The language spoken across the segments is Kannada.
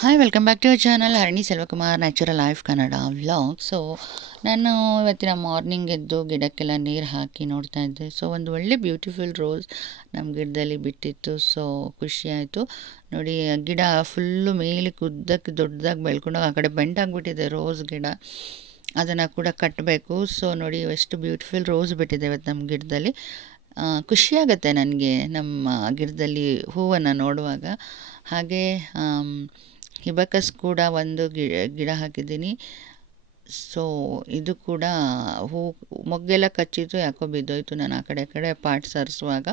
Hi welcome back to your channel Harani Selvakumar natural life Kannada vlog. ನಾನು ಇವತ್ತಿನ ಮಾರ್ನಿಂಗ್ ಎದ್ದು ಗಿಡಕ್ಕೆಲ್ಲ ನೀರು ಹಾಕಿ ನೋಡ್ತಾ ಇದ್ದೆ. ಒಂದು ಒಳ್ಳೆ ಬ್ಯೂಟಿಫುಲ್ ರೋಸ್ ನಮ್ಮ ಗಿಡದಲ್ಲಿ ಬಿಟ್ಟಿತ್ತು. ಖುಷಿ ಆಯಿತು ನೋಡಿ. ಗಿಡ ಫುಲ್ಲು ಮೇಲಕ್ಕೆ ಉದ್ದಕ್ಕೆ ದೊಡ್ಡದಾಗಿ ಬೆಳ್ಕೊಂಡು ಆ ಕಡೆ ಬೆಂಟಾಗಿಬಿಟ್ಟಿದೆ ರೋಸ್ ಗಿಡ. ಅದನ್ನು ಕೂಡ ಕಟ್ಟಬೇಕು. ನೋಡಿ ಎಷ್ಟು ಬ್ಯೂಟಿಫುಲ್ ರೋಸ್ ಬಿಟ್ಟಿದೆ ಇವತ್ತು ನಮ್ಮ ಗಿಡದಲ್ಲಿ. ಖುಷಿಯಾಗತ್ತೆ ನನಗೆ ನಮ್ಮ ಗಿಡದಲ್ಲಿ ಹೂವನ್ನು ನೋಡುವಾಗ. ಹಾಗೆ ಹಿಬಕಸ್ ಕೂಡ ಒಂದು ಗಿಡ ಹಾಕಿದ್ದೀನಿ. ಇದು ಕೂಡ ಹೂ ಮೊಗ್ಗೆಲ್ಲ ಕಚ್ಚಿತ್ತು, ಯಾಕೋ ಬಿದ್ದೋಯ್ತು ನಾನು ಆ ಕಡೆ ಪಾಟ್ ಸರಿಸುವಾಗ.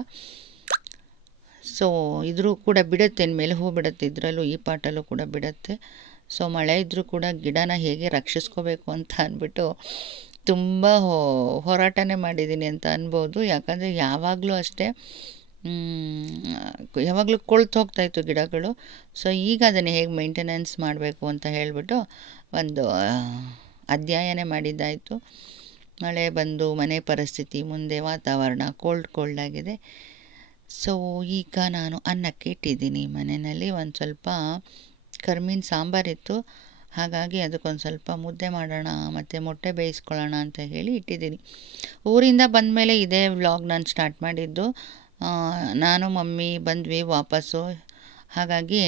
ಇದ್ರೂ ಕೂಡ ಬಿಡುತ್ತೆ, ಇನ್ಮೇಲೆ ಹೂ ಬಿಡುತ್ತೆ. ಇದರಲ್ಲೂ ಈ ಪಾಟಲ್ಲೂ ಕೂಡ ಬಿಡುತ್ತೆ. ಮಳೆ ಇದ್ದರೂ ಕೂಡ ಗಿಡನ ಹೇಗೆ ರಕ್ಷಿಸ್ಕೋಬೇಕು ಅಂತ ಅಂದ್ಬಿಟ್ಟು ತುಂಬ ಹೋರಾಟನೇ ಮಾಡಿದ್ದೀನಿ ಅಂತ ಅನ್ಬೋದು. ಯಾಕಂದರೆ ಯಾವಾಗಲೂ ಅಷ್ಟೇ, ಯಾವಾಗಲೂ ಕೊಳ್ತು ಹೋಗ್ತಾಯಿತ್ತು ಗಿಡಗಳು. ಈಗ ಅದನ್ನು ಹೇಗೆ ಮೇಂಟೆನೆನ್ಸ್ ಮಾಡಬೇಕು ಅಂತ ಹೇಳಿಬಿಟ್ಟು ಒಂದು ಅಧ್ಯಯನ ಮಾಡಿದ್ದಾಯಿತು. ಮಳೆ ಬಂದು ಮನೆ ಪರಿಸ್ಥಿತಿ, ಮುಂದೆ ವಾತಾವರಣ ಕೋಲ್ಡ್ ಆಗಿದೆ. ಈಗ ನಾನು ಅನ್ನಕ್ಕೆ ಇಟ್ಟಿದ್ದೀನಿ. ಮನೆಯಲ್ಲಿ ಒಂದು ಸ್ವಲ್ಪ ಕರ್ಮೀನ್ ಸಾಂಬಾರಿತ್ತು, ಹಾಗಾಗಿ ಅದಕ್ಕೊಂದು ಸ್ವಲ್ಪ ಮುದ್ದೆ ಮಾಡೋಣ ಮತ್ತು ಮೊಟ್ಟೆ ಬೇಯಿಸ್ಕೊಳ್ಳೋಣ ಅಂತ ಹೇಳಿ ಇಟ್ಟಿದ್ದೀನಿ. ಊರಿಂದ ಬಂದ ಮೇಲೆ ಇದೇ ವ್ಲಾಗ್ ನಾನು ಸ್ಟಾರ್ಟ್ ಮಾಡಿದ್ದು. ನಾನು ಮಮ್ಮಿ ಬಂದ್ವಿ ವಾಪಸ್ಸು, ಹಾಗಾಗಿ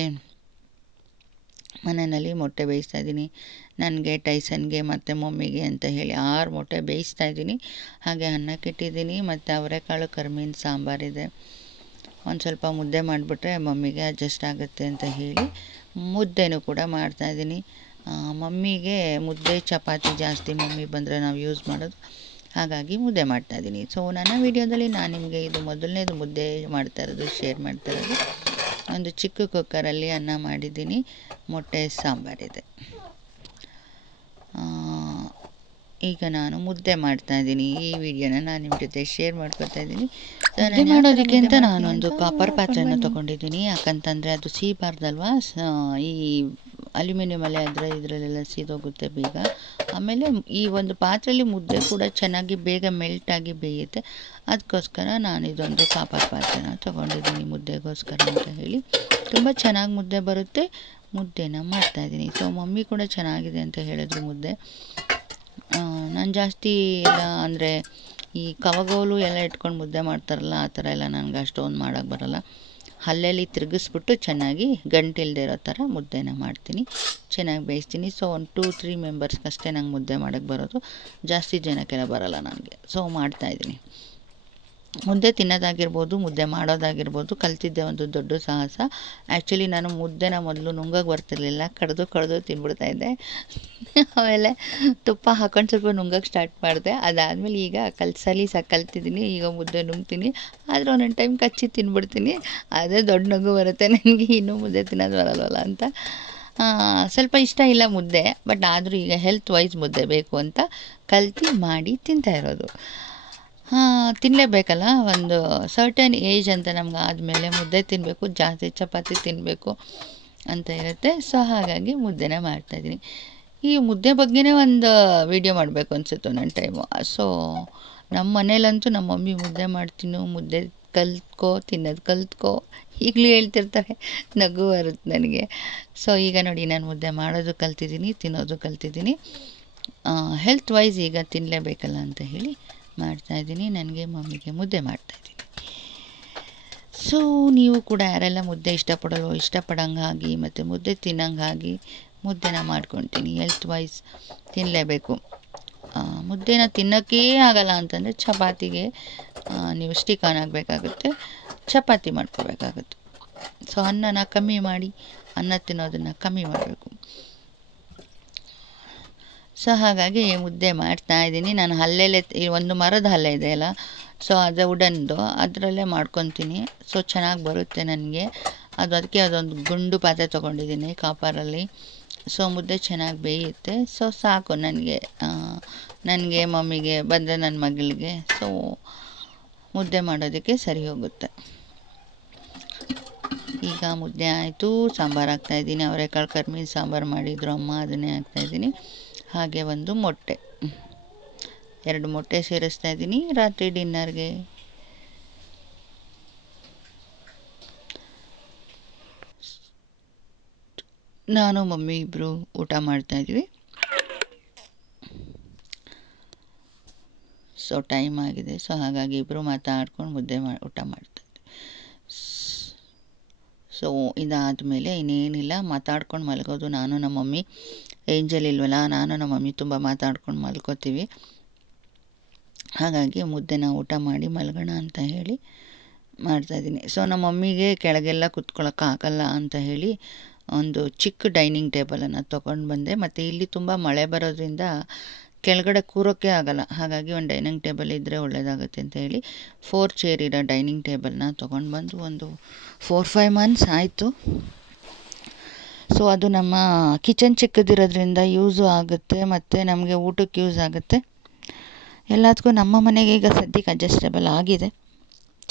ಮನೆಯಲ್ಲಿ ಮೊಟ್ಟೆ ಬೇಯಿಸ್ತಾಯಿದ್ದೀನಿ. ನನಗೆ, ಟೈಸನ್ಗೆ ಮತ್ತು ಮಮ್ಮಿಗೆ ಅಂತ ಹೇಳಿ 6 ಮೊಟ್ಟೆ ಬೇಯಿಸ್ತಾಯಿದ್ದೀನಿ. ಹಾಗೆ ಅನ್ನಕ್ಕಿಟ್ಟಿದ್ದೀನಿ ಮತ್ತು ಅವರೆಕಾಳು ಕರ್ಮೀನ್ ಸಾಂಬಾರಿದೆ. ಒಂದು ಸ್ವಲ್ಪ ಮುದ್ದೆ ಮಾಡಿಬಿಟ್ರೆ ಮಮ್ಮಿಗೆ ಅಡ್ಜಸ್ಟ್ ಆಗುತ್ತೆ ಅಂತ ಹೇಳಿ ಮುದ್ದೆನೂ ಕೂಡ ಮಾಡ್ತಾಯಿದ್ದೀನಿ. ಮಮ್ಮಿಗೆ ಮುದ್ದೆ ಚಪಾತಿ ಜಾಸ್ತಿ ಮಮ್ಮಿ ಬಂದರೆ ನಾವು ಯೂಸ್ ಮಾಡೋದು, ಹಾಗಾಗಿ ಮುದ್ದೆ ಮಾಡ್ತಾಯಿದ್ದೀನಿ. ನನ್ನ ವಿಡಿಯೋದಲ್ಲಿ ನಾನು ನಿಮಗೆ ಇದು ಮೊದಲನೇದು ಮುದ್ದೆ ಶೇರ್ ಮಾಡ್ತಾ ಇರೋದು. ಒಂದು ಚಿಕ್ಕ ಕುಕ್ಕರಲ್ಲಿ ಅನ್ನ ಮಾಡಿದ್ದೀನಿ, ಮೊಟ್ಟೆ ಸಾಂಬಾರಿದೆ. ಈಗ ನಾನು ಮುದ್ದೆ ಮಾಡ್ತಾಯಿದ್ದೀನಿ. ಈ ವಿಡಿಯೋನ ನಾನು ನಿಮ್ಮ ಜೊತೆ ಶೇರ್ ಮಾಡ್ಕೊತಾ ಇದ್ದೀನಿ. ಮುದ್ದೆ ಮಾಡೋದಕ್ಕೆ ಅಂತ ನಾನೊಂದು ಕಾಪರ್ ಪಾತ್ರೆನ ತೊಗೊಂಡಿದ್ದೀನಿ. ಯಾಕಂತಂದರೆ ಅದು ಸೀಬಾರ್ದಲ್ವಾ, ಈ ಅಲ್ಯೂಮಿನಿಯಮಲ್ಲೇ ಆದರೆ ಇದರಲ್ಲೆಲ್ಲ ಸೀದೋಗುತ್ತೆ ಬೇಗ. ಆಮೇಲೆ ಈ ಒಂದು ಪಾತ್ರೆಯಲ್ಲಿ ಮುದ್ದೆ ಕೂಡ ಚೆನ್ನಾಗಿ ಬೇಗ ಮೆಲ್ಟಾಗಿ ಬೇಯುತ್ತೆ. ಅದಕ್ಕೋಸ್ಕರ ನಾನು ಇದೊಂದು ಕಾಪರ್ ಪಾತ್ರೆನ ತೊಗೊಂಡಿದ್ದೀನಿ ಮುದ್ದೆಗೋಸ್ಕರ ಅಂತ ಹೇಳಿ. ತುಂಬ ಚೆನ್ನಾಗಿ ಮುದ್ದೆ ಬರುತ್ತೆ. ಮುದ್ದೆನ ಮಾಡ್ತಾಯಿದ್ದೀನಿ. ಮಮ್ಮಿ ಕೂಡ ಚೆನ್ನಾಗಿದೆ ಅಂತ ಹೇಳಿದ್ರು ಮುದ್ದೆ. ನಾನು ಜಾಸ್ತಿ ಎಲ್ಲ ಅಂದರೆ ಈ ಕವಗೋಲು ಎಲ್ಲ ಇಟ್ಕೊಂಡು ಮುದ್ದೆ ಮಾಡ್ತಾರಲ್ಲ, ಆ ಥರ ಎಲ್ಲ ನನಗೆ ಅಷ್ಟೊಂದು ಮಾಡೋಕ್ಕೆ ಬರೋಲ್ಲ. ಹಲ್ಲೆಲ್ಲಿ ತಿರುಗಿಸ್ಬಿಟ್ಟು ಚೆನ್ನಾಗಿ ಗಂಟಿಲ್ಲದೆ ಇರೋ ಥರ ಮುದ್ದೆನ ಮಾಡ್ತೀನಿ, ಚೆನ್ನಾಗಿ ಬೇಯಿಸ್ತೀನಿ. ಒಂದು 2-3 ಮೆಂಬರ್ಸ್ಗಷ್ಟೇ ನಂಗೆ ಮುದ್ದೆ ಮಾಡೋಕ್ಕೆ ಬರೋದು, ಜಾಸ್ತಿ ಜನಕ್ಕೆಲ್ಲ ಬರೋಲ್ಲ ನನಗೆ. ಮಾಡ್ತಾಯಿದ್ದೀನಿ. ಮುದ್ದೆ ತಿನ್ನೋದಾಗಿರ್ಬೋದು, ಮುದ್ದೆ ಮಾಡೋದಾಗಿರ್ಬೋದು, ಕಲ್ತಿದ್ದೆ ಒಂದು ದೊಡ್ಡ ಸಾಹಸ. ಆ್ಯಕ್ಚುಲಿ ನಾನು ಮುದ್ದೆನ ಮೊದಲು ನುಂಗೋಕ್ಕೆ ಬರ್ತಿರ್ಲಿಲ್ಲ, ಕಡ್ದು ತಿಂದ್ಬಿಡ್ತಾಯಿದ್ದೆ. ಆಮೇಲೆ ತುಪ್ಪ ಹಾಕೊಂಡು ಸ್ವಲ್ಪ ನುಂಗೋಕ್ಕೆ ಸ್ಟಾರ್ಟ್ ಮಾಡಿದೆ. ಅದಾದಮೇಲೆ ಈಗ ಕಲ್ತಿದ್ದೀನಿ. ಈಗ ಮುದ್ದೆ ನುಂಗ್ತೀನಿ, ಆದರೆ ಒಂದೊಂದು ಟೈಮ್ ಕಚ್ಚಿ ತಿಂದ್ಬಿಡ್ತೀನಿ. ಅದೇ ದೊಡ್ಡ ನಗು ಬರುತ್ತೆ ನನಗೆ, ಇನ್ನೂ ಮುದ್ದೆ ತಿನ್ನೋದು ಬರಲ್ವಲ್ಲ ಅಂತ. ಸ್ವಲ್ಪ ಇಷ್ಟ ಇಲ್ಲ ಮುದ್ದೆ, ಬಟ್ ಆದರೂ ಈಗ ಹೆಲ್ತ್ ವೈಸ್ ಮುದ್ದೆ ಬೇಕು ಅಂತ ಕಲ್ತು ಮಾಡಿ ತಿಂತಾ ಇರೋದು. ತಿನ್ನಲೇಬೇಕಲ್ಲ, ಒಂದು ಸರ್ಟನ್ ಏಜ್ ಅಂತ ನಮ್ಗೆ ಆದಮೇಲೆ ಮುದ್ದೆ ತಿನ್ನಬೇಕು, ಜಾಸ್ತಿ ಚಪಾತಿ ತಿನ್ನಬೇಕು ಅಂತ ಇರುತ್ತೆ. ಹಾಗಾಗಿ ಮುದ್ದೆನ ಮಾಡ್ತಾಯಿದ್ದೀನಿ. ಈ ಮುದ್ದೆ ಬಗ್ಗೆನೇ ಒಂದು ವಿಡಿಯೋ ಮಾಡಬೇಕು ಅನಿಸುತ್ತೆ ನನ್ನ ಟೈಮು. ನಮ್ಮ ಮನೇಲಂತೂ ನಮ್ಮ ಮಮ್ಮಿ ಮುದ್ದೆ ಮಾಡ್ತೀನೋ, ಮುದ್ದೆ ಕಲ್ತ್ಕೋ, ತಿನ್ನೋದು ಕಲ್ತ್ಕೋ ಈಗಲೂ ಹೇಳ್ತಿರ್ತಾರೆ, ನಗು ಬರುತ್ತೆ ನನಗೆ. ಈಗ ನೋಡಿ, ನಾನು ಮುದ್ದೆ ಮಾಡೋದು ಕಲ್ತಿದ್ದೀನಿ, ತಿನ್ನೋದು ಕಲ್ತಿದ್ದೀನಿ. ಹೆಲ್ತ್ ವೈಸ್ ಈಗ ತಿನ್ನಲೇಬೇಕಲ್ಲ ಅಂತ ಹೇಳಿ ಮಾಡ್ತಾಯಿದ್ದೀನಿ. ನನಗೆ ಮಮ್ಮಿಗೆ ಮುದ್ದೆ ಮಾಡ್ತಾಯಿದ್ದೀನಿ. ನೀವು ಕೂಡ ಯಾರೆಲ್ಲ ಮುದ್ದೆ ಇಷ್ಟಪಡೋಂಗಾಗಿ ಮತ್ತು ಮುದ್ದೆ ತಿನ್ನೋಂಗಾಗಿ ಮುದ್ದೆನ ಮಾಡ್ಕೊತೀನಿ. Health wise ತಿನ್ನಲೇಬೇಕು. ಮುದ್ದೆನ ತಿನ್ನೋಕ್ಕೇ ಆಗಲ್ಲ ಅಂತಂದರೆ ಚಪಾತಿಗೆ ನೀವು ಸ್ಟಿಕ್ ಆನ್ ಆಗಬೇಕಾಗುತ್ತೆ, ಚಪಾತಿ ಮಾಡ್ಕೋಬೇಕಾಗುತ್ತೆ. ಅನ್ನನ ಕಮ್ಮಿ ಮಾಡಿ, ಅನ್ನ ತಿನ್ನೋದನ್ನು ಕಮ್ಮಿ ಮಾಡಬೇಕು. ಹಾಗಾಗಿ ಮುದ್ದೆ ಮಾಡ್ತಾಯಿದ್ದೀನಿ. ನಾನು ಹಲ್ಲೆಲ್ಲೇ ಒಂದು ಮರದ ಹಲ್ಲೆ ಇದೆಯಲ್ಲ, ಅದು ವುಡನ್ದು, ಅದರಲ್ಲೇ ಮಾಡ್ಕೊತೀನಿ. ಚೆನ್ನಾಗಿ ಬರುತ್ತೆ ನನಗೆ ಅದು. ಅದಕ್ಕೆ ಅದೊಂದು ಗುಂಡು ಪಾತ್ರೆ ತೊಗೊಂಡಿದ್ದೀನಿ ಕಾಪರಲ್ಲಿ. ಮುದ್ದೆ ಚೆನ್ನಾಗಿ ಬೇಯುತ್ತೆ. ಸಾಕು ನನಗೆ ಮಮ್ಮಿಗೆ ಬಂದರೆ ನನ್ನ ಮಗಳಿಗೆ ಮುದ್ದೆ ಮಾಡೋದಕ್ಕೆ ಸರಿ ಹೋಗುತ್ತೆ. ಈಗ ಮುದ್ದೆ ಆಯಿತು, ಸಾಂಬಾರು ಹಾಕ್ತಾಯಿದ್ದೀನಿ. ಅವರೆಕಾಳು ಕರ್ಮೀನ್ ಸಾಂಬಾರು ಮಾಡಿದ್ರು ಅಮ್ಮ, ಅದನ್ನೇ ಹಾಕ್ತಾಯಿದ್ದೀನಿ. ಹಾಗೆ ಒಂದು ಮೊಟ್ಟೆ, 2 ಮೊಟ್ಟೆ ಸೇರಿಸ್ತಾ ಇದ್ದೀನಿ ರಾತ್ರಿ ಡಿನ್ನರ್ಗೆ. ನಾನು ಮಮ್ಮಿ ಇಬ್ಬರು ಊಟ ಮಾಡ್ತಾಯಿದ್ವಿ. ಸೊ ಟೈಮ್ ಆಗಿದೆ, ಸೊ ಹಾಗಾಗಿ ಇಬ್ಬರು ಮಾತಾಡ್ಕೊಂಡು ಮುದ್ದೆ ಊಟ ಮಾಡ್ತಾಯಿದ್ವಿ. ಸೊ ಇದಾದಮೇಲೆ ಇನ್ನೇನಿಲ್ಲ, ಮಾತಾಡ್ಕೊಂಡು ಮಲಗೋದು. ನಾನು ನಮ್ಮ ಮಮ್ಮಿ, ಏಂಜಲ್ ಇಲ್ವಲ್ಲ, ನಾನು ನಮ್ಮ ಮಮ್ಮಿ ತುಂಬ ಮಾತಾಡ್ಕೊಂಡು ಮಲ್ಕೋತೀವಿ. ಹಾಗಾಗಿ ಮುದ್ದೆನ ಊಟ ಮಾಡಿ ಮಲಗೋಣ ಅಂತ ಹೇಳಿ ಮಾಡ್ತಾಯಿದ್ದೀನಿ. ಸೊ ನಮ್ಮ ಮಮ್ಮಿಗೆ ಕೆಳಗೆಲ್ಲ ಕುತ್ಕೊಳ್ಳೋಕ್ಕಾಗಲ್ಲ ಅಂತ ಹೇಳಿ ಒಂದು ಚಿಕ್ಕ ಡೈನಿಂಗ್ ಟೇಬಲನ್ನು ತೊಗೊಂಡು ಬಂದೆ. ಮತ್ತು ಇಲ್ಲಿ ತುಂಬ ಮಳೆ ಬರೋದ್ರಿಂದ ಕೆಳಗಡೆ ಕೂರೋಕ್ಕೆ ಆಗಲ್ಲ, ಹಾಗಾಗಿ ಒಂದು ಡೈನಿಂಗ್ ಟೇಬಲ್ ಇದ್ದರೆ ಒಳ್ಳೆಯದಾಗುತ್ತೆ ಅಂತ ಹೇಳಿ 4 ಚೇರ್ ಇರೋ ಡೈನಿಂಗ್ ಟೇಬಲ್ನ ತೊಗೊಂಡು ಬಂದು ಒಂದು 4-5 ಮಂತ್ಸ್ ಆಯಿತು. ಸೊ ಅದು ನಮ್ಮ ಕಿಚನ್ ಚಿಕ್ಕದಿರೋದ್ರಿಂದ ಯೂಸು ಆಗುತ್ತೆ ಮತ್ತು ನಮಗೆ ಊಟಕ್ಕೆ ಯೂಸ್ ಆಗುತ್ತೆ. ಎಲ್ಲದಕ್ಕೂ ನಮ್ಮ ಮನೆಗೆ ಈಗ ಸದ್ಯಕ್ಕೆ ಅಡ್ಜಸ್ಟೇಬಲ್ ಆಗಿದೆ.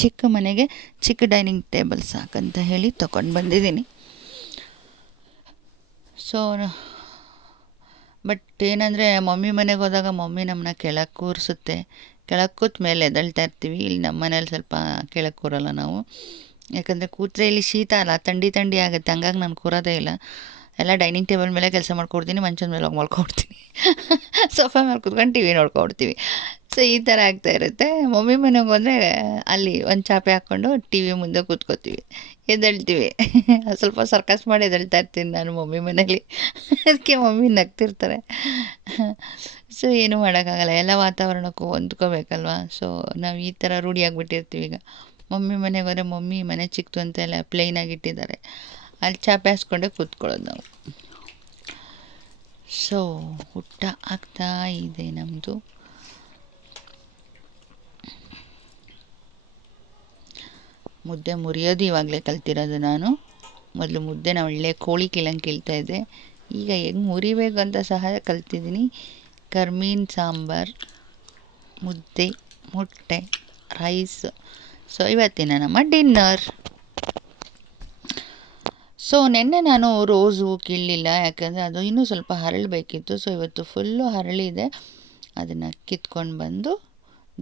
ಚಿಕ್ಕ ಮನೆಗೆ ಚಿಕ್ಕ ಡೈನಿಂಗ್ ಟೇಬಲ್ ಸಾಕಂತ ಹೇಳಿ ತೊಗೊಂಡು ಬಂದಿದ್ದೀನಿ. ಸೊ ಬಟ್ ಏನಂದರೆ ಮಮ್ಮಿ ಮನೆಗೆ ಹೋದಾಗ ಮಮ್ಮಿ ನಮ್ಮನ್ನ ಕೆಳಗೆ ಕೂರಿಸುತ್ತೆ, ಕೆಳಗೆ ಕೂತ ಮೇಲೆ ಎದ್ದೇಳ್ತಾ ಇರ್ತೀವಿ. ಇಲ್ಲಿ ನಮ್ಮ ಮನೇಲಿ ಸ್ವಲ್ಪ ಕೆಳಗೆ ಕೂರಲ್ಲ ನಾವು, ಯಾಕಂದರೆ ಕೂತ್ರೆ ಇಲ್ಲಿ ಶೀತ ಅಲ್ಲ, ಥಂಡಿ ಆಗುತ್ತೆ. ಹಂಗಾಗಿ ನಾನು ಕೂರೋದೇ ಇಲ್ಲ. ಎಲ್ಲ ಡೈನಿಂಗ್ ಟೇಬಲ್ ಮೇಲೆ ಕೆಲಸ ಮಾಡ್ಕೊಡ್ತೀನಿ, ಮಂಚದ ಮೇಲೆ ಹೋಗಿ ಮಲ್ಕೊಡ್ತೀನಿ, ಸೋಫಾ ಮೇಲೆ ಕೂತ್ಕೊಂಡು ಟಿ ವಿ ನೋಡ್ಕೊಡ್ತೀವಿ. ಸೊ ಈ ಥರ ಆಗ್ತಾ ಇರುತ್ತೆ. ಮಮ್ಮಿ ಮನೆಗೆ ಹೋದರೆ ಅಲ್ಲಿ ಒಂದು ಚಾಪೆ ಹಾಕ್ಕೊಂಡು ಟಿ ವಿ ಮುಂದೆ ಕೂತ್ಕೋತೀವಿ, ಎದ್ದೇಳ್ತೀವಿ. ಸ್ವಲ್ಪ ಸರ್ಕಸ್ ಮಾಡಿ ಎದ್ದೇಳ್ತಾ ಇರ್ತೀನಿ ನಾನು ಮಮ್ಮಿ ಮನೇಲಿ, ಅದಕ್ಕೆ ಮಮ್ಮಿ ನಗ್ತಿರ್ತಾರೆ. ಸೊ ಏನೂ ಮಾಡೋಕ್ಕಾಗಲ್ಲ, ಎಲ್ಲ ವಾತಾವರಣಕ್ಕೂ ಹೊಂದ್ಕೋಬೇಕಲ್ವ. ಸೊ ನಾವು ಈ ಥರ ರೂಢಿಯಾಗಿಬಿಟ್ಟಿರ್ತೀವಿ. ಈಗ ಮಮ್ಮಿ ಮನೆಗೆ ಹೋದರೆ ಮಮ್ಮಿ ಮನೆ ಚಿಕ್ತು ಅಂತ ಎಲ್ಲ ಪ್ಲೇನಾಗಿ ಇಟ್ಟಿದ್ದಾರೆ, ಅಲ್ಲಿ ಚಾಪೆ ಹಾಸ್ಕೊಂಡೆ ಕೂತ್ಕೊಳ್ಳೋದು ನಾವು. ಸೊ ಊಟ ಆಗ್ತಾ ಇದೆ ನಮ್ಮದು. ಮುದ್ದೆ ಮುರಿಯೋದು ಇವಾಗಲೇ ಕಲ್ತಿರೋದು ನಾನು. ಮೊದಲು ಮುದ್ದೆನ ಒಳ್ಳೆ ಕೋಳಿ ಕೀಳಂಗೆ ಕೀಳ್ತಾಯಿದ್ದೆ, ಈಗ ಹೆಂಗೆ ಮುರಿಬೇಕು ಅಂತ ಸಹ ಕಲ್ತಿದ್ದೀನಿ. ಕರ್ಮೀನ್ ಸಾಂಬಾರು, ಮುದ್ದೆ, ಮೊಟ್ಟೆ, ರೈಸ್. ಸೊ ಇವತ್ತಿನ ನಮ್ಮ ಡಿನ್ನರ್. ಸೊ ನೆನ್ನೆ ನಾನು ರೋಸ್ ಹೂ ಕೀಳಲಿಲ್ಲ, ಯಾಕಂದರೆ ಅದು ಇನ್ನೂ ಸ್ವಲ್ಪ ಹರಳಬೇಕಿತ್ತು. ಸೊ ಇವತ್ತು ಫುಲ್ಲು ಹರಳಿದೆ, ಅದನ್ನು ಕಿತ್ಕೊಂಡು ಬಂದು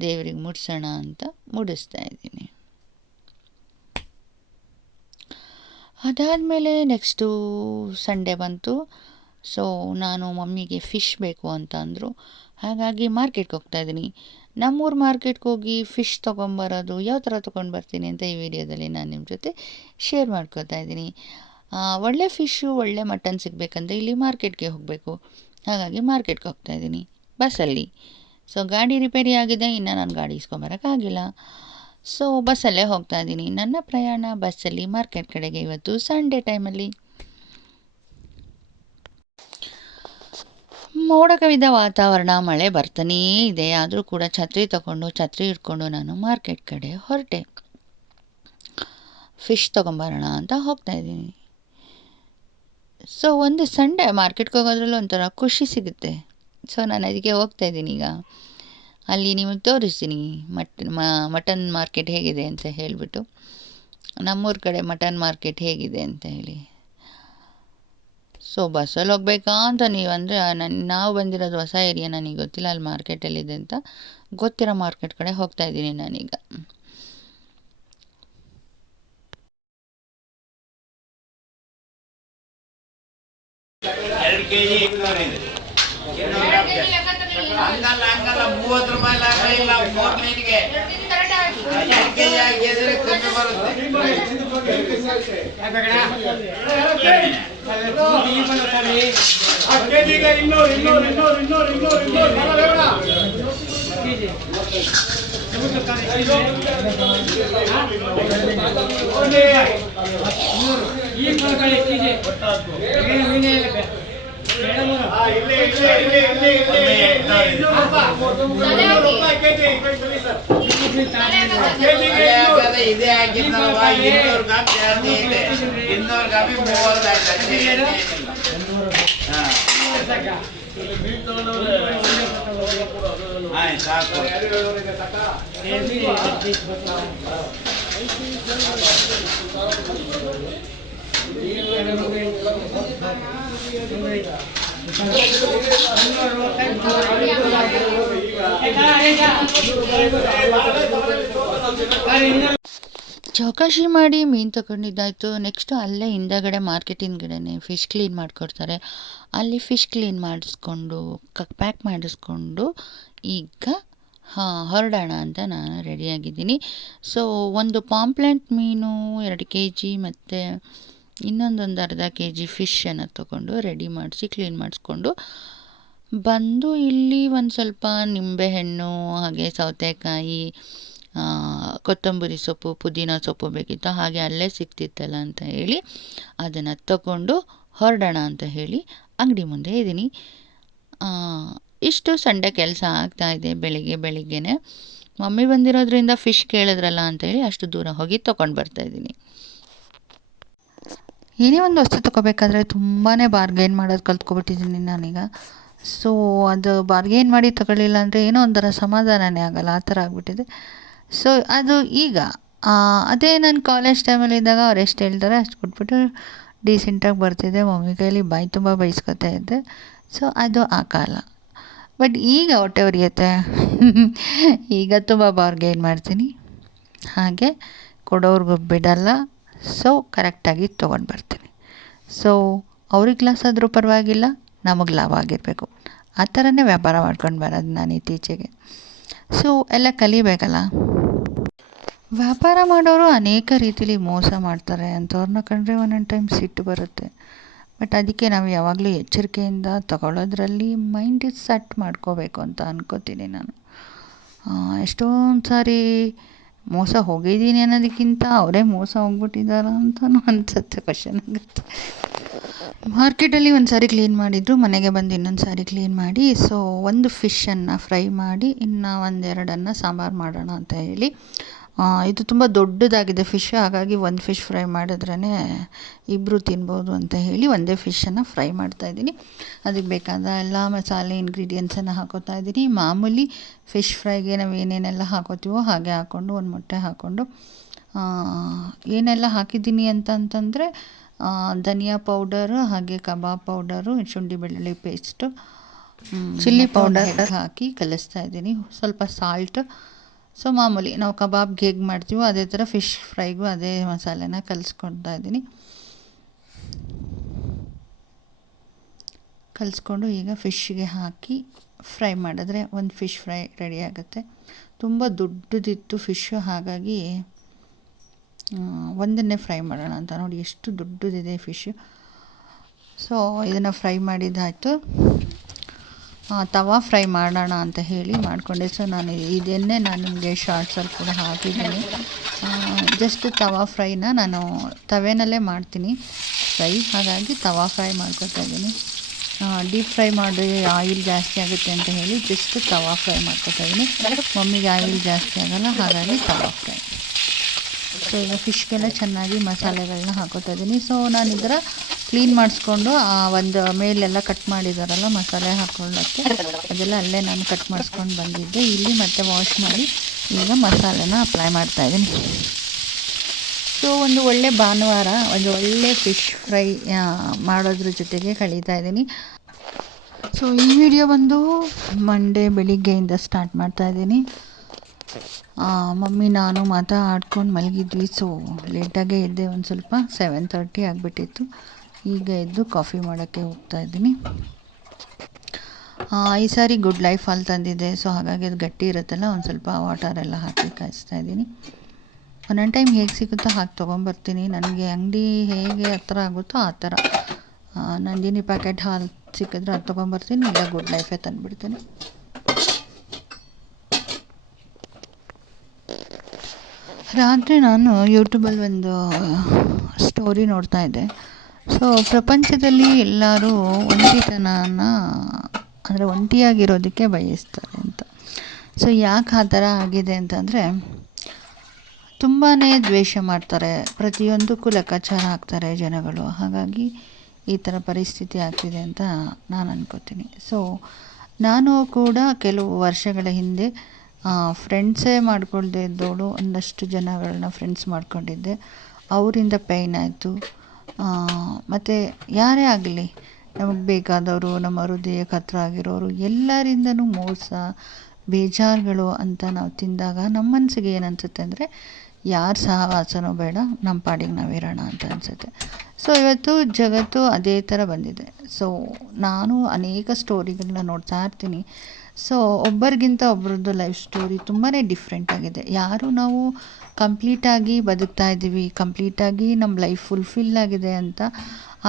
ದೇವರಿಗೆ ಮುಡ್ಸೋಣ ಅಂತ ಮುಡಿಸ್ತಾ ಇದ್ದೀನಿ. ಅದಾದಮೇಲೆ ನೆಕ್ಸ್ಟು ಸಂಡೇ ಬಂತು. ಸೊ ನಾನು ಮಮ್ಮಿಗೆ ಫಿಶ್ ಬೇಕು ಅಂತ ಅಂದರು, ಹಾಗಾಗಿ ಮಾರ್ಕೆಟ್ಗೆ ಹೋಗ್ತಾಯಿದ್ದೀನಿ. ನಮ್ಮೂರು ಮಾರ್ಕೆಟ್ಗೆ ಹೋಗಿ ಫಿಶ್ ತೊಗೊಂಬರೋದು ಯಾವ ಥರ ತೊಗೊಂಡು ಬರ್ತೀನಿ ಅಂತ ಈ ವಿಡಿಯೋದಲ್ಲಿ ನಾನು ನಿಮ್ಮ ಜೊತೆ ಶೇರ್ ಮಾಡ್ಕೊತಾ ಇದ್ದೀನಿ. ಒಳ್ಳೆ ಫಿಶ್ಶು, ಒಳ್ಳೆ ಮಟನ್ ಸಿಗಬೇಕಂದ್ರೆ ಇಲ್ಲಿ ಮಾರ್ಕೆಟ್ಗೆ ಹೋಗಬೇಕು, ಹಾಗಾಗಿ ಮಾರ್ಕೆಟ್ಗೆ ಹೋಗ್ತಾಯಿದ್ದೀನಿ ಬಸ್ಸಲ್ಲಿ. ಸೊ ಗಾಡಿ ರಿಪೇರಿ ಆಗಿದೆ, ಇನ್ನು ನಾನು ಗಾಡಿ ಇಸ್ಕೊಂಬರೋಕ್ಕಾಗಿಲ್ಲ. ಸೊ ಬಸ್ಸಲ್ಲೇ ಹೋಗ್ತಾ ಇದ್ದೀನಿ. ನನ್ನ ಪ್ರಯಾಣ ಬಸ್ಸಲ್ಲಿ ಮಾರ್ಕೆಟ್ ಕಡೆಗೆ ಇವತ್ತು ಸಂಡೇ ಟೈಮಲ್ಲಿ. ಮೋಡ ಕವಿದ ವಾತಾವರಣ, ಮಳೆ ಬರ್ತಾನೇ ಇದೆ, ಆದರೂ ಕೂಡ ಛತ್ರಿ ಹಿಡ್ಕೊಂಡು ನಾನು ಮಾರ್ಕೆಟ್ ಕಡೆ ಹೊರಟೆ. ಫಿಶ್ ತೊಗೊಂಬರೋಣ ಅಂತ ಹೋಗ್ತಾಯಿದ್ದೀನಿ. ಸೊ ಒಂದು ಸಂಡೇ ಮಾರ್ಕೆಟ್ಗೆ ಹೋಗೋದ್ರಲ್ಲೂ ಒಂಥರ ಖುಷಿ ಸಿಗುತ್ತೆ. ಸೊ ನಾನು ಅದಕ್ಕೆ ಹೋಗ್ತಾಯಿದ್ದೀನಿ. ಈಗ ಅಲ್ಲಿ ನಿಮಗೆ ತೋರಿಸ್ತೀನಿ ಮಟನ್ ಮಾರ್ಕೆಟ್ ಹೇಗಿದೆ ಅಂತ ಹೇಳಿಬಿಟ್ಟು, ನಮ್ಮೂರ ಕಡೆ ಮಟನ್ ಮಾರ್ಕೆಟ್ ಹೇಗಿದೆ ಅಂತ ಹೇಳಿ. ಸೊ ಬಸ್ಸಲ್ಲಿ ಹೋಗ್ಬೇಕಾ ಅಂತ ನೀವು ಅಂದರೆ, ನಾವು ಬಂದಿರೋದು ಹೊಸ ಏರಿಯಾ, ನನಗೆ ಗೊತ್ತಿಲ್ಲ ಅಲ್ಲಿ ಮಾರ್ಕೆಟ್ ಎಲ್ಲಿದೆ ಅಂತ. ಗೊತ್ತಿರೋ ಮಾರ್ಕೆಟ್ ಕಡೆ ಹೋಗ್ತಾಯಿದ್ದೀನಿ ನಾನೀಗ. ಹಂಗಲ್ಲ 30 ರೂಪಾಯಿ ಲಾಭ ಇಲ್ಲ 4 ಮೀನಿಗೆ 2 ಕೆಜಿ ಹಾಕಿದ್ರೆ ಕಮ್ಮಿ ಬರುತ್ತೆ. ಇದೇ ಹಾಕಿದ್ನಲ್ವ 200 ಗ್ರಾಮ್ ಜಾಸ್ತಿ ಇದೆ, 200 ಗ್ರಾಮಿಗೆ 30 ಆಯ್ತು ಸಾಕು. ಚೌಕಾಶಿ ಮಾಡಿ ಮೀನು ತಗೊಂಡಿದ್ದಾಯಿತು. ನೆಕ್ಸ್ಟು ಅಲ್ಲೇ ಹಿಂದಗಡೆ ಮಾರ್ಕೆಟ್ ಹಿಂದ್ಗಡೆನೆ ಫಿಶ್ ಕ್ಲೀನ್ ಮಾಡಿಕೊಡ್ತಾರೆ. ಅಲ್ಲಿ ಫಿಶ್ ಕ್ಲೀನ್ ಮಾಡಿಸ್ಕೊಂಡು ಪ್ಯಾಕ್ ಮಾಡಿಸ್ಕೊಂಡು ಈಗ ಹೊರಡೋಣ ಅಂತ ನಾನು ರೆಡಿಯಾಗಿದ್ದೀನಿ. ಸೊ ಒಂದು ಪಾಂಪ್ಲೆಂಟ್ ಮೀನು 2 kg ಮತ್ತು ಇನ್ನೊಂದೊಂದು ಅರ್ಧ kg ಫಿಶನ್ನು ತೊಗೊಂಡು ರೆಡಿ ಮಾಡಿಸಿ ಕ್ಲೀನ್ ಮಾಡಿಸ್ಕೊಂಡು ಬಂದು ಇಲ್ಲಿ ಒಂದು ಸ್ವಲ್ಪ ನಿಂಬೆಹಣ್ಣು ಹಾಗೆ ಸೌತೆಕಾಯಿ, ಕೊತ್ತಂಬರಿ ಸೊಪ್ಪು, ಪುದೀನ ಸೊಪ್ಪು ಬೇಕಿತ್ತು. ಹಾಗೆ ಅಲ್ಲೇ ಸಿಗ್ತಿತ್ತಲ್ಲ ಅಂತ ಹೇಳಿ ಅದನ್ನು ತಗೊಂಡು ಹೊರಡೋಣ ಅಂತ ಹೇಳಿ ಅಂಗಡಿ ಮುಂದೆ ಇದ್ದೀನಿ. ಇಷ್ಟು ಸಂಡೆ ಕೆಲಸ ಆಗ್ತಾಯಿದೆ ಬೆಳಿಗ್ಗೆನೇ. ಮಮ್ಮಿ ಬಂದಿರೋದ್ರಿಂದ ಫಿಶ್ ಕೇಳಿದ್ರಲ್ಲ ಅಂತೇಳಿ ಅಷ್ಟು ದೂರ ಹೋಗಿ ತೊಗೊಂಡು ಬರ್ತಾಯಿದ್ದೀನಿ. ಏನೇ ಒಂದು ವಸ್ತು ತೊಗೋಬೇಕಾದ್ರೆ ತುಂಬಾ ಬಾರ್ಗೇನ್ ಮಾಡೋದು ಕಲ್ತ್ಕೊಬಿಟ್ಟಿದ್ದೀನಿ ನಾನೀಗ. ಸೊ ಅದು ಬಾರ್ಗೇನ್ ಮಾಡಿ ತಗೊಳ್ಳಿಲ್ಲ ಅಂದರೆ ಏನೋ ಒಂಥರ ಸಮಾಧಾನನೇ ಆಗೋಲ್ಲ, ಆ ಥರ ಆಗಿಬಿಟ್ಟಿದೆ. ಸೊ ಅದು ಈಗ ಅದೇ ನಾನು ಕಾಲೇಜ್ ಟೈಮಲ್ಲಿದ್ದಾಗ ಅವ್ರು ಎಷ್ಟು ಹೇಳ್ತಾರೆ ಅಷ್ಟು ಕೊಟ್ಬಿಟ್ಟು ಡೀಸೆಂಟಾಗಿ ಬರ್ತಿದ್ದೆ. ಮಮ್ಮಿ ಕೈಲಿ ಬಾಯಿ ತುಂಬ ಬೈಸ್ಕೊತಾ ಇದ್ದೆ. ಸೊ ಅದು ಆ ಕಾಲ. ಬಟ್ ಈಗ ಹೊಟ್ಟೆ ಉರಿಯುತ್ತೆ. ಈಗ ತುಂಬ ಬಾರ್ಗೇನ್ ಮಾಡ್ತೀನಿ, ಹಾಗೆ ಕೊಡೋರ್ಗೂ ಬಿಡಲ್ಲ. ಸೊ ಕರೆಕ್ಟಾಗಿ ತೊಗೊಂಡು ಬರ್ತೀನಿ. ಸೊ ಅವ್ರಿಗೆ ಲಾಸ್ ಆದರೂ ಪರವಾಗಿಲ್ಲ, ನಮಗೆ ಲಾಭ ಆಗಿರಬೇಕು, ಆ ಥರನೇ ವ್ಯಾಪಾರ ಮಾಡ್ಕೊಂಡು ಬರೋದು ನಾನು ಇತ್ತೀಚೆಗೆ. ಸೊ ಎಲ್ಲ ಕಲಿಬೇಕಲ್ಲ. ವ್ಯಾಪಾರ ಮಾಡೋರು ಅನೇಕ ರೀತಿಲಿ ಮೋಸ ಮಾಡ್ತಾರೆ. ಅಂಥವ್ರನ್ನ ಕಂಡ್ರೆ ಒಂದೊಂದು ಟೈಮ್ ಸಿಟ್ಟು ಬರುತ್ತೆ. ಬಟ್ ಅದಕ್ಕೆ ನಾವು ಯಾವಾಗಲೂ ಎಚ್ಚರಿಕೆಯಿಂದ ತಗೊಳ್ಳೋದ್ರಲ್ಲಿ ಮೈಂಡ್ ಸೆಟ್ ಮಾಡ್ಕೋಬೇಕು ಅಂತ ಅನ್ಕೋತೀನಿ ನಾನು. ಎಷ್ಟೊಂದು ಸಾರಿ ಮೋಸ ಹೋಗಿದ್ದೀನಿ ಅನ್ನೋದಕ್ಕಿಂತ ಅವರೇ ಮೋಸ ಹೋಗ್ಬಿಟ್ಟಿದ್ದಾರ ಅಂತಲೂ ಅನಿಸುತ್ತೆ, ಕ್ವಶನ್ ಆಗುತ್ತೆ. ಮಾರ್ಕೆಟಲ್ಲಿ ಒಂದು ಸಾರಿ ಕ್ಲೀನ್ ಮಾಡಿದ್ರು, ಮನೆಗೆ ಬಂದು ಇನ್ನೊಂದು ಸಾರಿ ಕ್ಲೀನ್ ಮಾಡಿ. ಸೊ ಒಂದು ಫಿಶನ್ನು ಫ್ರೈ ಮಾಡಿ ಇನ್ನು ಒಂದೆರಡನ್ನು ಸಾಂಬಾರು ಮಾಡೋಣ ಅಂತ ಹೇಳಿ. ಇದು ತುಂಬ ದೊಡ್ಡದಾಗಿದೆ ಫಿಶ್, ಹಾಗಾಗಿ ಒಂದು ಫಿಶ್ ಫ್ರೈ ಮಾಡಿದ್ರೇ ಇಬ್ಬರು ತಿನ್ಬೋದು ಅಂತ ಹೇಳಿ ಒಂದೇ ಫಿಶನ್ನು ಫ್ರೈ ಮಾಡ್ತಾಯಿದ್ದೀನಿ. ಅದಕ್ಕೆ ಬೇಕಾದ ಎಲ್ಲ ಮಸಾಲೆ ಇಂಗ್ರೀಡಿಯೆಂಟ್ಸನ್ನು ಹಾಕೋತಾ ಇದ್ದೀನಿ. ಮಾಮೂಲಿ ಫಿಶ್ ಫ್ರೈಗೆ ನಾವು ಏನೇನೆಲ್ಲ ಹಾಕೋತೀವೋ ಹಾಗೆ ಹಾಕ್ಕೊಂಡು ಒಂದು ಮೊಟ್ಟೆ ಹಾಕ್ಕೊಂಡು, ಏನೆಲ್ಲ ಹಾಕಿದ್ದೀನಿ ಅಂತಂದರೆ ಧನಿಯಾ ಪೌಡರು, ಹಾಗೆ ಕಬಾಬ್ ಪೌಡರು, ಶುಂಠಿ ಬೆಳ್ಳುಳ್ಳಿ ಪೇಸ್ಟು, ಚಿಲ್ಲಿ ಪೌಡರ್ ಹಾಕಿ ಕಲಿಸ್ತಾ ಇದ್ದೀನಿ. ಸ್ವಲ್ಪ ಸಾಲ್ಟ್. ಸೊ ಮಾಮೂಲಿ ನಾವು ಕಬಾಬ್ಗೆ ಹೇಗೆ ಮಾಡ್ತೀವೋ ಅದೇ ಥರ ಫಿಶ್ ಫ್ರೈಗೂ ಅದೇ ಮಸಾಲೆನ ಕಲಿಸ್ಕೊಳ್ತಾ ಇದ್ದೀನಿ. ಕಲಿಸ್ಕೊಂಡು ಈಗ ಫಿಶ್ಗೆ ಹಾಕಿ ಫ್ರೈ ಮಾಡಿದ್ರೆ ಒಂದು ಫಿಶ್ ಫ್ರೈ ರೆಡಿ ಆಗುತ್ತೆ. ತುಂಬ ದೊಡ್ಡದಿತ್ತು ಫಿಶ್ಶು, ಹಾಗಾಗಿ ಒಂದನ್ನೇ ಫ್ರೈ ಮಾಡೋಣ ಅಂತ. ನೋಡಿ ಎಷ್ಟು ದೊಡ್ಡದಿದೆ ಫಿಶ್ಶು. ಸೊ ಇದನ್ನು ಫ್ರೈ ಮಾಡಿದ್ದಾಯಿತು. ತವಾ ಫ್ರೈ ಮಾಡೋಣ ಅಂತ ಹೇಳಿ ಮಾಡಿಕೊಂಡೆ. ಸೊ ನಾನು ಇದನ್ನೇ ನಿಮಗೆ ಶಾರ್ಟ್ಸಲ್ಲಿ ಕೂಡ ಹಾಕಿದ್ದೀನಿ. ಜಸ್ಟ್ ತವಾ ಫ್ರೈನ ನಾನು ತವೆನಲ್ಲೇ ಮಾಡ್ತೀನಿ ಫ್ರೈ, ಹಾಗಾಗಿ ತವಾ ಫ್ರೈ ಮಾಡ್ಕೊತಾ ಇದ್ದೀನಿ. ಡೀಪ್ ಫ್ರೈ ಮಾಡಿ ಆಯಿಲ್ ಜಾಸ್ತಿ ಆಗುತ್ತೆ ಅಂತ ಹೇಳಿ ಜಸ್ಟ್ ತವಾ ಫ್ರೈ ಮಾಡ್ಕೊತಾ ಇದ್ದೀನಿ. ಮಮ್ಮಿಗೆ ಆಯಿಲ್ ಜಾಸ್ತಿ ಆಗೋಲ್ಲ, ಹಾಗಾಗಿ ತವಾ ಫ್ರೈ. ಸೊ ಈಗ ಫಿಶ್ಗೆಲ್ಲ ಚೆನ್ನಾಗಿ ಮಸಾಲೆಗಳನ್ನ ಹಾಕೋತಾ ಇದ್ದೀನಿ. ಸೊ ನಾನು ಇದರ ಕ್ಲೀನ್ ಮಾಡಿಸ್ಕೊಂಡು ಒಂದು ಮೇಲೆಲ್ಲ ಕಟ್ ಮಾಡಿದಾರಲ್ಲ ಮಸಾಲೆ ಹಾಕೊಳ್ಳೋಕ್ಕೆ, ಅದೆಲ್ಲ ಅಲ್ಲೇ ನಾನು ಕಟ್ ಮಾಡಿಸ್ಕೊಂಡು ಬಂದಿದ್ದೆ. ಇಲ್ಲಿ ಮತ್ತೆ ವಾಶ್ ಮಾಡಿ ಈಗ ಮಸಾಲೆನ ಅಪ್ಲೈ ಮಾಡ್ತಾಯಿದ್ದೀನಿ. ಸೊ ಒಂದು ಒಳ್ಳೆ ಭಾನುವಾರ ಒಂದು ಒಳ್ಳೆ ಫಿಶ್ ಫ್ರೈ ಮಾಡೋದ್ರ ಜೊತೆಗೆ ಕಳೀತಾ ಇದ್ದೀನಿ. ಸೊ ಈ ವಿಡಿಯೋ ಬಂದು ಮಂಡೇ ಬೆಳಿಗ್ಗೆಯಿಂದ ಸ್ಟಾರ್ಟ್ ಮಾಡ್ತಾಯಿದ್ದೀನಿ. ಮಮ್ಮಿ ನಾನು ಮಾತಾಡ್ಕೊಂಡು ಮಲಗಿದ್ವಿ. ಸೊ ಲೇಟಾಗೇ ಎದ್ದೆ, ಒಂದು ಸ್ವಲ್ಪ 7:30 ಆಗಿಬಿಟ್ಟಿತ್ತು. ಈಗ ಎದ್ದು ಕಾಫಿ ಮಾಡೋಕ್ಕೆ ಹೋಗ್ತಾಯಿದ್ದೀನಿ. ಈ ಸಾರಿ ಗುಡ್ ಲೈಫ್ ಅಲ್ಲಿ ತಂದಿದ್ದೆ. ಸೊ ಹಾಗಾಗಿ ಅದು ಗಟ್ಟಿ ಇರುತ್ತಲ್ಲ, ಒಂದು ಸ್ವಲ್ಪ ವಾಟರೆಲ್ಲ ಹಾಕಿ ಕಾಯಿಸ್ತಾ ಇದ್ದೀನಿ. ಒಂದೊಂದು ಟೈಮ್ ಹೇಗೆ ಸಿಗುತ್ತೋ ಹಾಗೆ ತೊಗೊಂಬರ್ತೀನಿ. ನನಗೆ ಅಂಗಡಿ ಹೇಗೆ ಹತ್ರ ಆಗುತ್ತೋ ಆ ಥರ. ನಂದಿನಿ ಪ್ಯಾಕೆಟ್ ಹಾಲು ಸಿಕ್ಕಿದ್ರೆ ಅದು ತೊಗೊಂಬರ್ತೀನಿ, ಇಲ್ಲ ಗುಡ್ ಲೈಫೇ ತಂದುಬಿಡ್ತೀನಿ. ರಾತ್ರಿ ನಾನು ಯೂಟ್ಯೂಬಲ್ಲಿ ಒಂದು ಸ್ಟೋರಿ ನೋಡ್ತಾ ಇದ್ದೆ. ಸೊ ಪ್ರಪಂಚದಲ್ಲಿ ಎಲ್ಲರೂ ಒಂಟಿತನನ ಅಂದರೆ ಒಂಟಿಯಾಗಿರೋದಕ್ಕೆ ಬಯಸ್ತಾರೆ ಅಂತ. ಸೊ ಯಾಕೆ ಆ ಥರ ಆಗಿದೆ ಅಂತಂದರೆ, ತುಂಬಾ ದ್ವೇಷ ಮಾಡ್ತಾರೆ, ಪ್ರತಿಯೊಂದಕ್ಕೂ ಲೆಕ್ಕಾಚಾರ ಹಾಕ್ತಾರೆ ಜನಗಳು. ಹಾಗಾಗಿ ಈ ಥರ ಪರಿಸ್ಥಿತಿ ಆಗ್ತಿದೆ ಅಂತ ನಾನು ಅನ್ಕೋತೀನಿ. ಸೊ ನಾನು ಕೂಡ ಕೆಲವು ವರ್ಷಗಳ ಹಿಂದೆ ಫ್ರೆಂಡ್ಸೇ ಮಾಡ್ಕೊಳ್ದೆ ಇದ್ದೋಳು ಒಂದಷ್ಟು ಜನಗಳನ್ನ ಫ್ರೆಂಡ್ಸ್ ಮಾಡ್ಕೊಂಡಿದ್ದೆ. ಅವರಿಂದ ಪೇಯ್ನ್ ಆಯಿತು. ಮತ್ತು ಯಾರೇ ಆಗಲಿ ನಮಗೆ ಬೇಕಾದವರು, ನಮ್ಮ ಹೃದಯಕ್ಕೆ ಹತ್ರ ಆಗಿರೋರು, ಎಲ್ಲರಿಂದನೂ ಮೋಸ ಬೇಜಾರುಗಳು ಅಂತ ನಾವು ತಿಂದಾಗ ನಮ್ಮ ಮನಸ್ಸಿಗೆ ಏನನ್ಸುತ್ತೆ ಅಂದರೆ, ಯಾರ ಸಹವಾಸನೂ ಬೇಡ, ನಮ್ಮ ಪಾಡಿಗೆ ನಾವಿರೋಣ ಅಂತ ಅನಿಸುತ್ತೆ. ಸೊ ಇವತ್ತು ಜಗತ್ತು ಅದೇ ಥರ ಬಂದಿದೆ. ಸೊ ನಾನು ಅನೇಕ ಸ್ಟೋರಿಗಳನ್ನ ನೋಡ್ತಾ ಇರ್ತೀನಿ. ಸೊ ಒಬ್ಬರಿಗಿಂತ ಒಬ್ರದ್ದು ಲೈಫ್ ಸ್ಟೋರಿ ತುಂಬಾ ಡಿಫ್ರೆಂಟ್ ಆಗಿದೆ. ಯಾರು ನಾವು ಕಂಪ್ಲೀಟಾಗಿ ಬದುಕ್ತಾ ಇದ್ದೀವಿ, ಕಂಪ್ಲೀಟಾಗಿ ನಮ್ಮ ಲೈಫ್ ಫುಲ್ಫಿಲ್ ಆಗಿದೆ ಅಂತ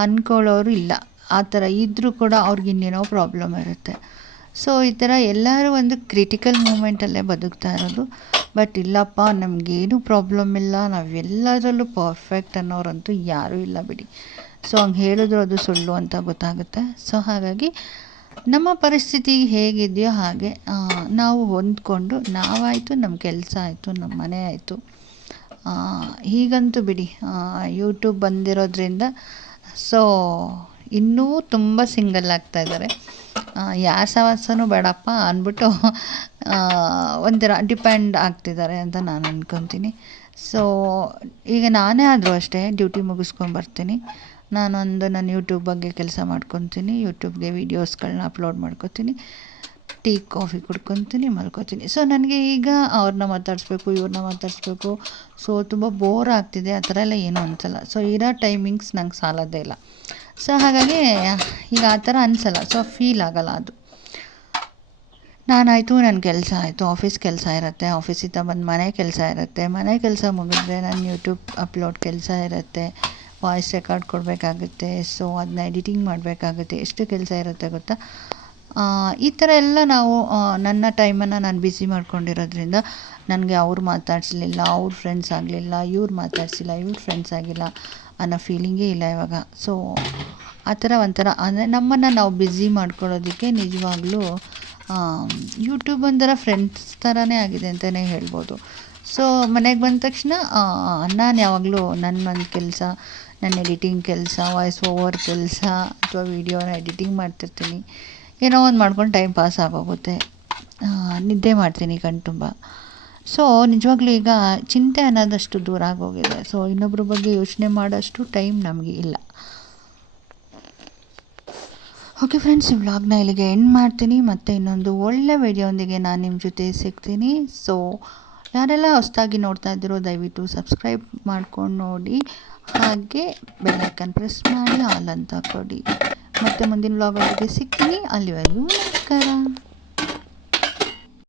ಅಂದ್ಕೊಳ್ಳೋರು ಇಲ್ಲ. ಆ ಥರ ಇದ್ದರೂ ಕೂಡ ಅವ್ರಿಗೆ ಇನ್ನೇನೋ ಪ್ರಾಬ್ಲಮ್ ಇರುತ್ತೆ. ಸೊ ಈ ಥರ ಎಲ್ಲರೂ ಒಂದು ಕ್ರಿಟಿಕಲ್ ಮೂಮೆಂಟಲ್ಲೇ ಬದುಕ್ತಾ ಇರೋದು. ಬಟ್ ಇಲ್ಲಪ್ಪ, ನಮಗೇನು ಪ್ರಾಬ್ಲಮ್ ಇಲ್ಲ, ನಾವೆಲ್ಲದರಲ್ಲೂ ಪರ್ಫೆಕ್ಟ್ ಅನ್ನೋರಂತೂ ಯಾರೂ ಇಲ್ಲ ಬಿಡಿ. ಸೊ ಹಂಗೆ ಹೇಳಿದ್ರು ಅದು ಸುಳ್ಳು ಅಂತ ಗೊತ್ತಾಗುತ್ತೆ. ಸೊ ಹಾಗಾಗಿ ನಮ್ಮ ಪರಿಸ್ಥಿತಿ ಹೇಗಿದೆಯೋ ಹಾಗೆ ನಾವು ಹೊಂದ್ಕೊಂಡು ನಾವಾಯಿತು, ನಮ್ಮ ಕೆಲಸ ಆಯಿತು, ನಮ್ಮ ಮನೆ ಆಯಿತು. ಹೀಗಂತೂ ಬಿಡಿ ಯೂಟ್ಯೂಬ್ ಬಂದಿರೋದ್ರಿಂದ ಸೊ ಇನ್ನೂ ತುಂಬ ಸಿಂಗಲ್ ಆಗ್ತಾಯಿದ್ದಾರೆ. ಯಾವ ಸಹವಾಸನೂ ಬೇಡಪ್ಪ ಅಂದ್ಬಿಟ್ಟು ಒಂಥರ ಡಿಪೆಂಡ್ ಆಗ್ತಿದ್ದಾರೆ ಅಂತ ನಾನು ಅಂದ್ಕೊತೀನಿ. ಸೊ ಈಗ ನಾನೇ ಆದರೂ ಅಷ್ಟೇ ಡ್ಯೂಟಿ ಮುಗಿಸ್ಕೊಂಬರ್ತೀನಿ, ನನ್ನ ಯೂಟ್ಯೂಬ್ ಬಗ್ಗೆ ಕೆಲಸ ಮಾಡ್ಕೊತೀನಿ, ಯೂಟ್ಯೂಬ್ಗೆ ವೀಡಿಯೋಸ್ಗಳನ್ನ ಅಪ್ಲೋಡ್ ಮಾಡ್ಕೊತೀನಿ, ಟೀ ಕಾಫಿ ಕುಡ್ಕೊತೀನಿ, ಮಲ್ಕೊತೀನಿ. ಸೊ ನನಗೆ ಈಗ ಅವ್ರನ್ನ ಮಾತಾಡಿಸ್ಬೇಕು, ಇವ್ರನ್ನ ಮಾತಾಡಿಸ್ಬೇಕು, ಸೊ ತುಂಬ ಬೋರ್ ಆಗ್ತಿದೆ. ಆ ಥರ ಎಲ್ಲ ಏನೂ ಅನಿಸಲ್ಲ. ಸೊ ಇರೋ ಟೈಮಿಂಗ್ಸ್ ನಂಗೆ ಸಾಲೋದೇ ಇಲ್ಲ. ಸೊ ಹಾಗಾಗಿ ಈಗ ಆ ಥರ ಅನಿಸಲ್ಲ. ಸೊ ಫೀಲ್ ಆಗೋಲ್ಲ ಅದು. ನಾನಾಯಿತು, ನನ್ನ ಕೆಲಸ ಆಯಿತು, ಆಫೀಸ್ ಕೆಲಸ ಇರುತ್ತೆ, ಆಫೀಸಿಂದ ಬಂದು ಮನೆ ಕೆಲಸ ಇರುತ್ತೆ, ಮನೆ ಕೆಲಸ ಮುಗಿದ್ರೆ ನನ್ನ ಯೂಟ್ಯೂಬ್ ಅಪ್ಲೋಡ್ ಕೆಲಸ ಇರುತ್ತೆ, ವಾಯ್ಸ್ ರೆಕಾರ್ಡ್ ಕೊಡಬೇಕಾಗುತ್ತೆ, ಸೊ ಅದನ್ನ ಎಡಿಟಿಂಗ್ ಮಾಡಬೇಕಾಗುತ್ತೆ, ಎಷ್ಟು ಕೆಲಸ ಇರುತ್ತೆ ಗೊತ್ತಾ. ಈ ಥರ ಎಲ್ಲ ನಾವು ನನ್ನ ಟೈಮನ್ನು ನಾನು ಬ್ಯುಸಿ ಮಾಡ್ಕೊಂಡಿರೋದ್ರಿಂದ ನನಗೆ ಅವ್ರು ಮಾತಾಡಿಸ್ಲಿಲ್ಲ, ಅವ್ರ ಫ್ರೆಂಡ್ಸ್ ಆಗಲಿಲ್ಲ, ಇವ್ರು ಮಾತಾಡಿಸಿಲ್ಲ, ಇವ್ರ ಫ್ರೆಂಡ್ಸ್ ಆಗಿಲ್ಲ ಅನ್ನೋ ಫೀಲಿಂಗೇ ಇಲ್ಲ ಇವಾಗ. ಸೊ ಆ ಥರ ಒಂಥರ ಅಂದರೆ ನಮ್ಮನ್ನು ನಾವು ಬ್ಯುಸಿ ಮಾಡ್ಕೊಳ್ಳೋದಕ್ಕೆ ನಿಜವಾಗ್ಲೂ ಯೂಟ್ಯೂಬ್ ಒಂಥರ ಫ್ರೆಂಡ್ಸ್ ಥರನೇ ಆಗಿದೆ ಅಂತಲೇ ಹೇಳ್ಬೋದು. ಸೊ ಮನೆಗೆ ಬಂದ ತಕ್ಷಣ ನಾನು ಯಾವಾಗಲೂ ನನ್ನ ಕೆಲಸ, ನನ್ನ ಎಡಿಟಿಂಗ್ ಕೆಲಸ, ವಾಯ್ಸ್ ಓವರ್ ಕೆಲಸ ಅಥವಾ ವೀಡಿಯೋನ ಎಡಿಟಿಂಗ್ ಮಾಡ್ತಿರ್ತೀನಿ. ಏನೋ ಒಂದು ಮಾಡ್ಕೊಂಡು ಟೈಮ್ ಪಾಸ್ ಆಗೋಗುತ್ತೆ. ನಿದ್ದೆ ಮಾಡ್ತೀನಿ ಕಣ್ತುಂಬ. ಸೊ ನಿಜವಾಗ್ಲೂ ಈಗ ಚಿಂತೆ ಅನ್ನೋದಷ್ಟು ದೂರ ಆಗೋಗಿದೆ. ಸೊ ಇನ್ನೊಬ್ಬರ ಬಗ್ಗೆ ಯೋಚನೆ ಮಾಡೋಷ್ಟು ಟೈಮ್ ನಮಗೆ ಇಲ್ಲ. ಓಕೆ ಫ್ರೆಂಡ್ಸ್, ಈ ವ್ಲಾಗ್ನ ಇಲ್ಲಿಗೆ ಎಂಡ್ ಮಾಡ್ತೀನಿ. ಮತ್ತು ಇನ್ನೊಂದು ಒಳ್ಳೆ ವಿಡಿಯೋಂದಿಗೆ ನಾನು ನಿಮ್ಮ ಜೊತೆ ಸಿಗ್ತೀನಿ. ಸೊ ಯಾರೆಲ್ಲ ಹೊಸದಾಗಿ ನೋಡ್ತಾ ಇದ್ದೀರೋ ದಯವಿಟ್ಟು ಸಬ್ಸ್ಕ್ರೈಬ್ ಮಾಡ್ಕೊಂಡು ನೋಡಿ, ಹಾಗೆ ಬೆಲ್ ಐಕನ್ ಪ್ರೆಸ್ ಮಾಡಿ ಆಲ್ ಅಂತ ಕೊಡಿ. ಮತ್ತು ಮುಂದಿನ ವ್ಲಾಗ್ ಒಳಗೆ ಸಿಗ್ತೀನಿ. ಅಲ್ಲಿವರೆಗೂ ನಮಸ್ಕಾರ.